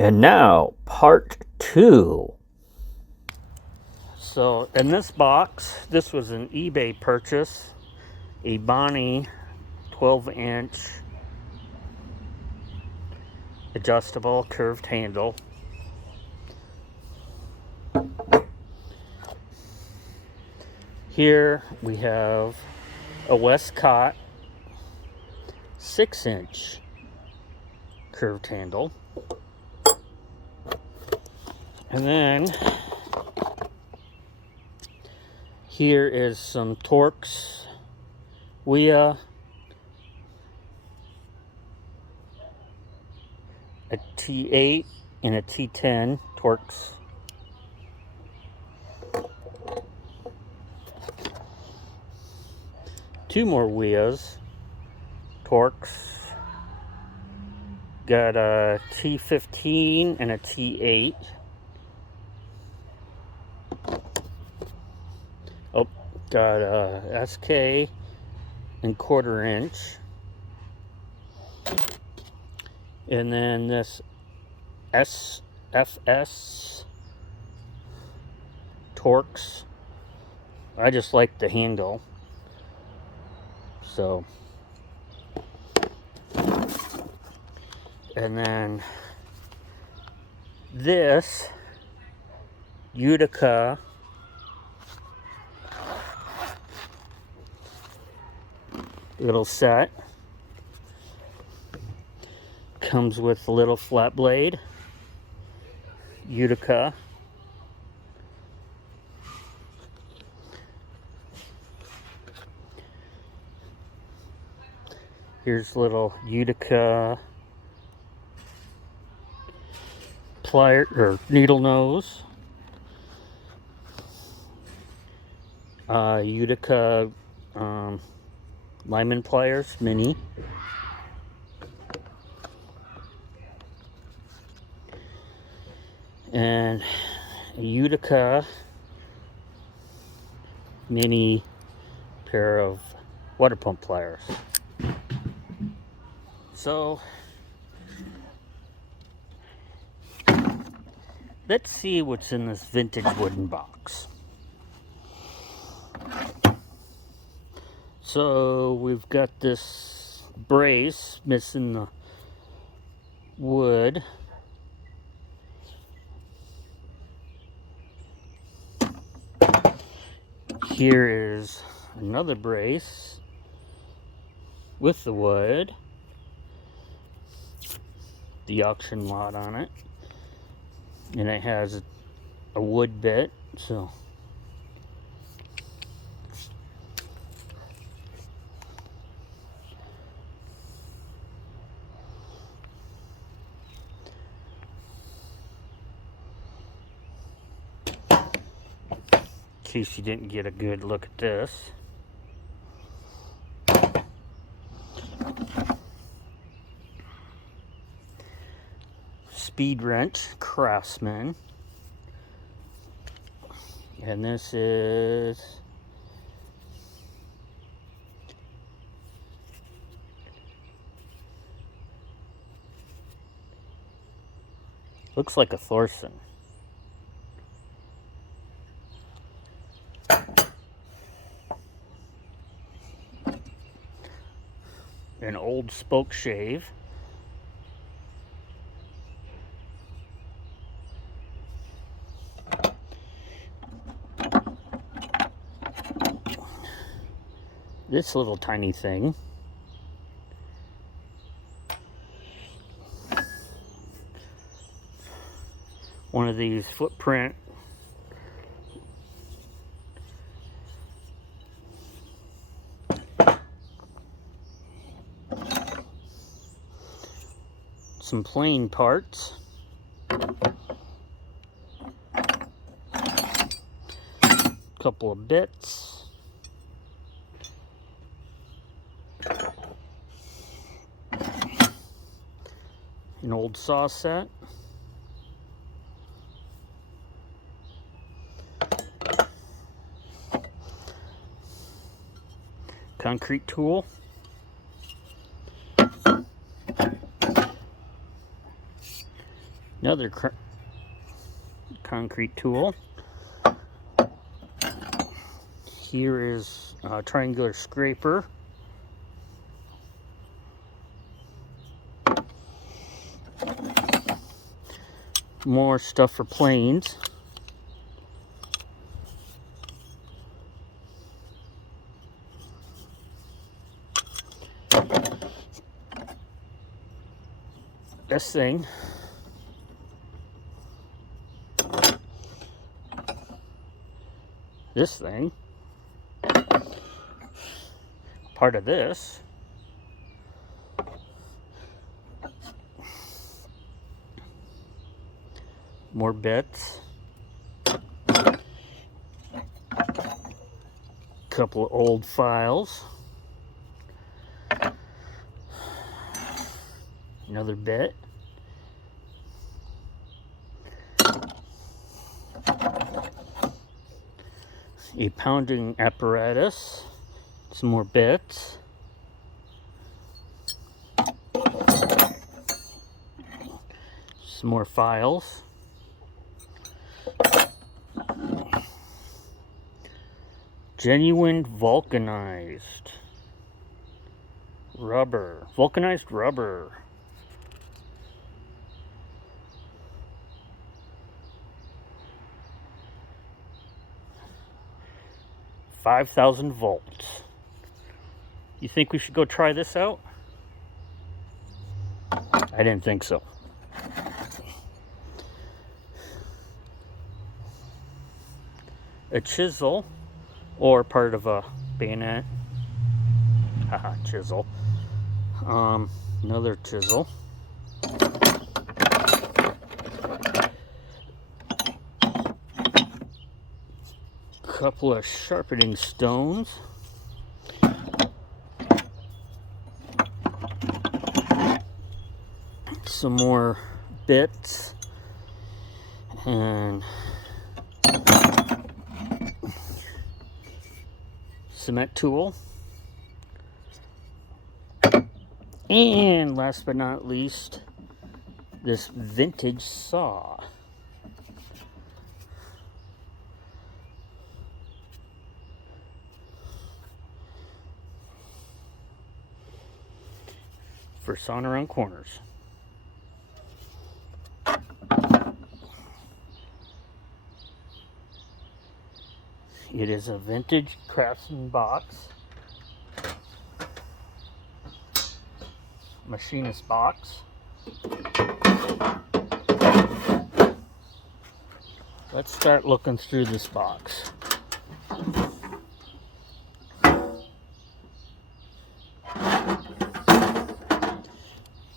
And now, part 2. So, in this box, this was an eBay purchase, a Bonnie 12-inch adjustable curved handle. Here we have a Westcott 6-inch curved handle. And then here is some Torx via a T8 and a T10 Torx. Two more Wias Torx. Got a T15 and a T8. Oh, got a SK and 1/4 inch. And then this SFS Torx. I just like the handle. So, and then this Utica little set comes with a little flat blade Utica. Here's little Utica plier or needle nose. Utica Lyman pliers mini. And a Utica mini pair of water pump pliers. So let's see what's in this vintage wooden box. So we've got this brace missing the wood. Here is another brace with the wood, the auction lot on it, and it has a wood bit, so in case you didn't get a good look at this. Speed wrench Craftsman. And this is looks like a Thorson. An old spoke shave. This little tiny thing. One of these footprint some plain parts. Couple of bits. An old saw set. Concrete tool. Another concrete tool. Here is a triangular scraper. More stuff for planes. This thing. This thing. Part of this. More bits. Couple of old files. Another bit. A pounding apparatus. Some more bits. Some more files. Genuine vulcanized rubber. Vulcanized rubber. $5,000 volts. You think we should go try this out? I didn't think so. A chisel, or part of a bayonet. Haha, chisel. Another chisel. Couple of sharpening stones. Some more bits. And cement tool. And last but not least, this vintage saw. For sawing around corners. It is a vintage Craftsman box. Machinist box. Let's start looking through this box.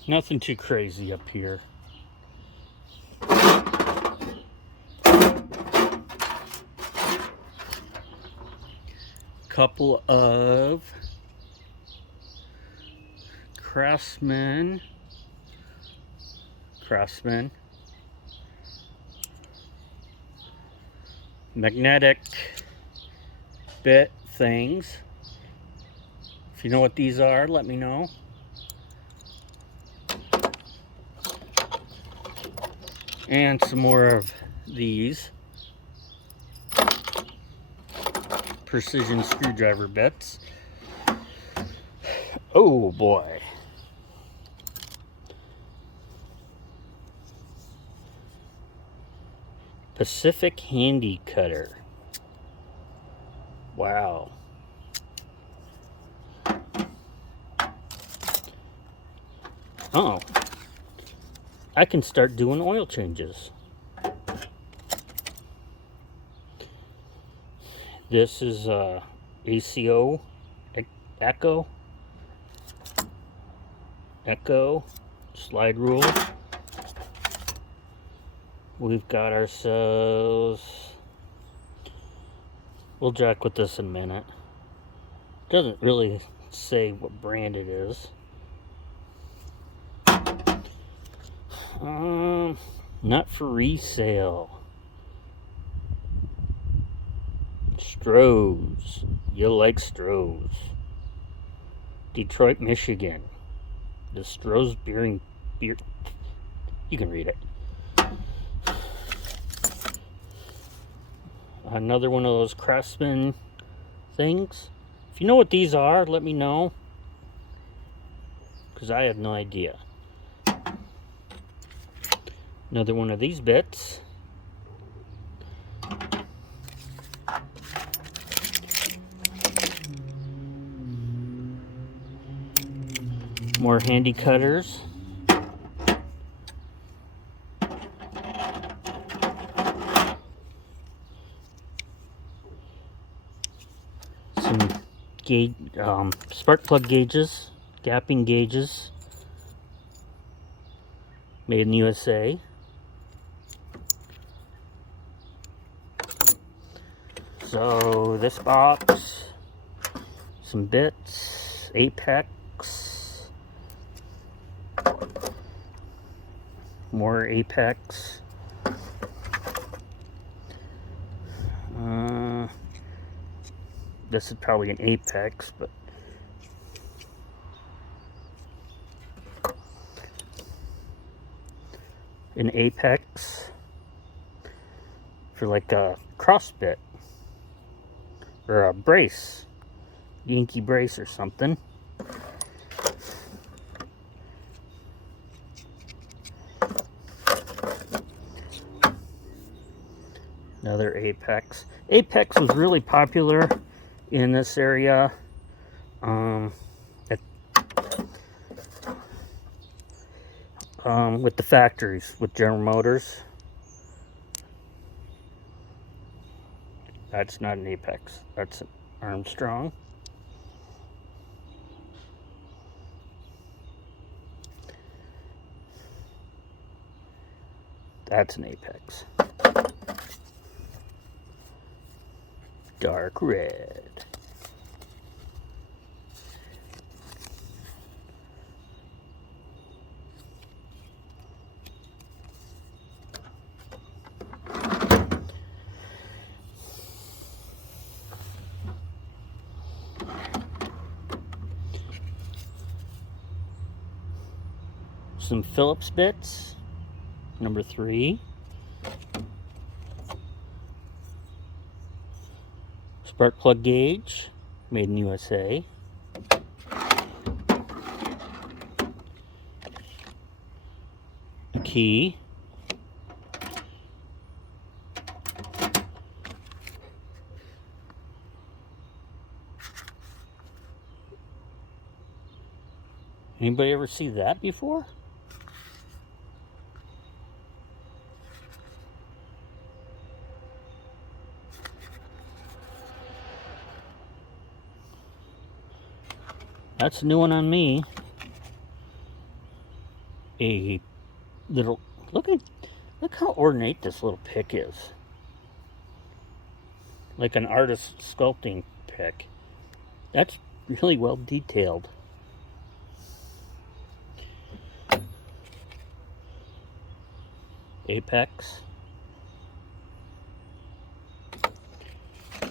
Nothing too crazy up here. Couple of Craftsman magnetic bit things. If you know what these are, let me know. And some more of these precision screwdriver bits. Oh boy. Pacific Handy Cutter. Wow. Oh. I can start doing oil changes. This is ACO Echo slide rule. We've got ourselves, we'll jack with this in a minute. Doesn't really say what brand it is. Not for resale. Stroh's. You'll like Stroh's. Detroit, Michigan. The Stroh's beer. You can read it. Another one of those Craftsman things. If you know what these are, let me know, because I have no idea. Another one of these bits. More handy cutters. Some gauge, spark plug gauges, gapping gauges, made in the USA. So this box, some bits, Apex, more Apex. This is probably an Apex, but an Apex for like a cross bit or a brace, Yankee brace or something. Another Apex. Apex was really popular in this area. With the factories, with General Motors. That's not an Apex. That's an Armstrong. That's an Apex. Dark red. Some Phillips bits, number 3. Spark plug gauge, made in USA. A key. Anybody ever see that before? That's a new one on me. A little, look how ornate this little pick is. Like an artist sculpting pick. That's really well detailed. Apex.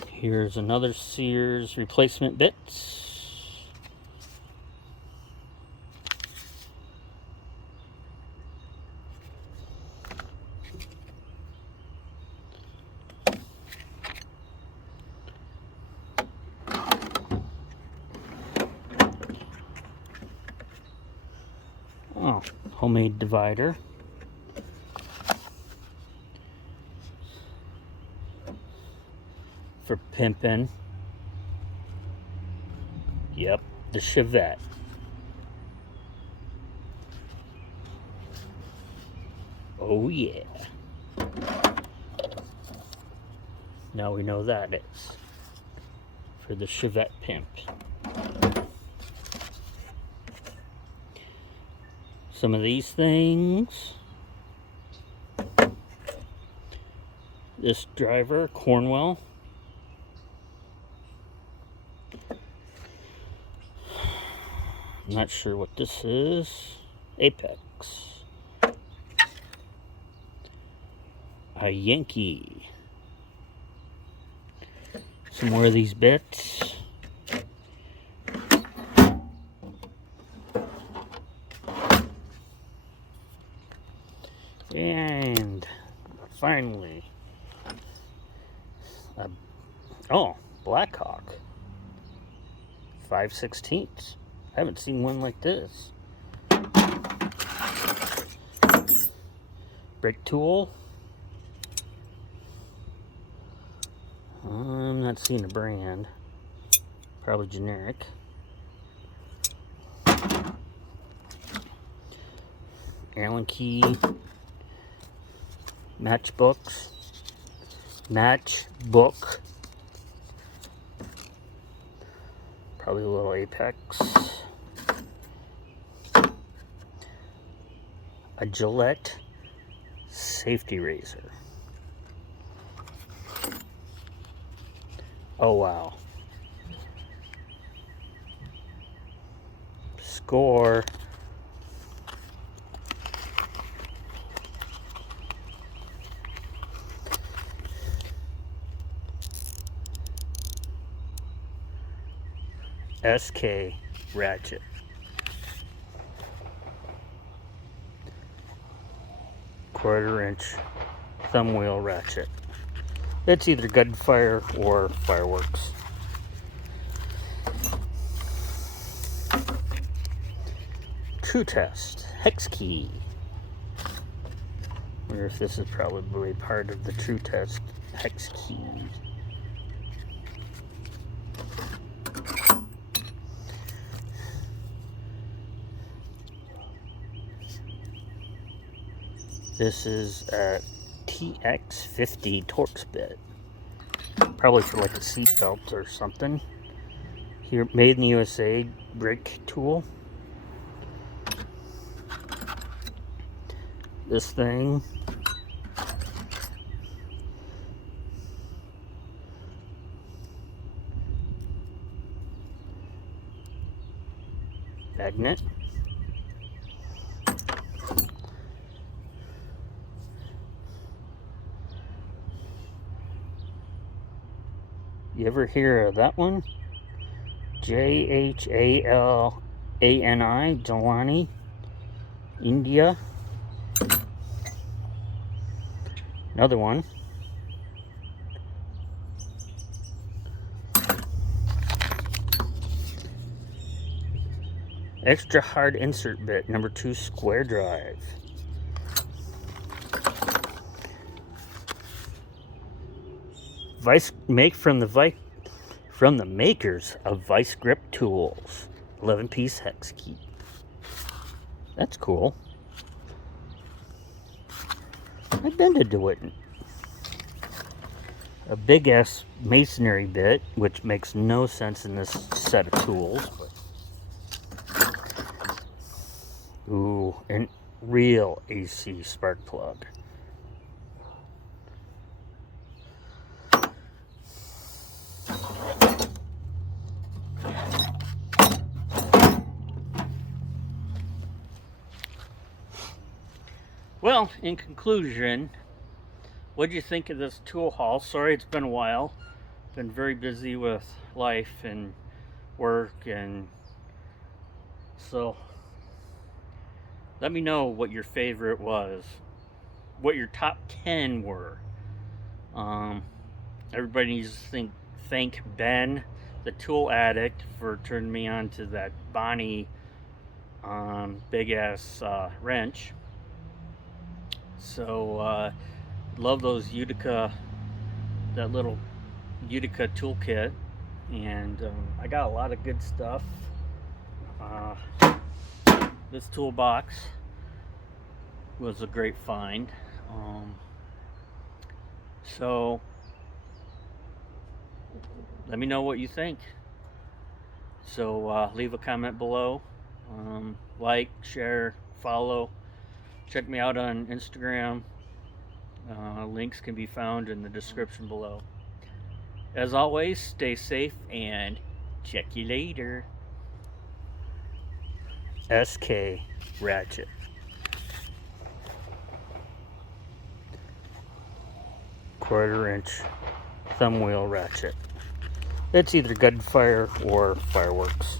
Here's another Sears replacement bits. Oh, homemade divider. For pimping. Yep, the Chevette. Oh yeah. Now we know that is for the Chevette pimp. Some of these things. This driver, Cornwell. I'm not sure what this is. Apex. A Yankee. Some more of these bits. And finally, Oh, Blackhawk. 5/16. I haven't seen one like this. Brake tool. I'm not seeing a brand. Probably generic. Allen key. Matchbook. Probably a little Apex. A Gillette safety razor. Oh wow. Score. SK ratchet. Quarter-inch thumb wheel ratchet. It's either gunfire or fireworks. True test. Hex key. Wonder if this is probably part of the true test hex key. This is a TX50 Torx bit. Probably for like a seat belt or something. Here, made in the USA brake tool. This thing. Magnet. You ever hear of that one? JHALANI, Jalani, India. Another one. Extra hard insert bit, number 2 square drive. From the makers of Vice Grip Tools, 11-piece hex key. That's cool. I've been to do it. A big ass masonry bit, which makes no sense in this set of tools. But... ooh, and real AC spark plug. Well, in conclusion, what did you think of this tool haul? Sorry it's been a while. Been very busy with life and work, and so let me know what your favorite was, what your top 10 were. Everybody needs to thank Ben, the tool addict, for turning me on to that Bonnie big ass wrench. So love those Utica, that little Utica toolkit, and I got a lot of good stuff. This toolbox was a great find. So let me know what you think. So leave a comment below, like, share, follow. Check me out on Instagram. Links can be found in the description below. As always, stay safe and check you later. SK ratchet. Quarter-inch thumb wheel ratchet. It's either gunfire or fireworks.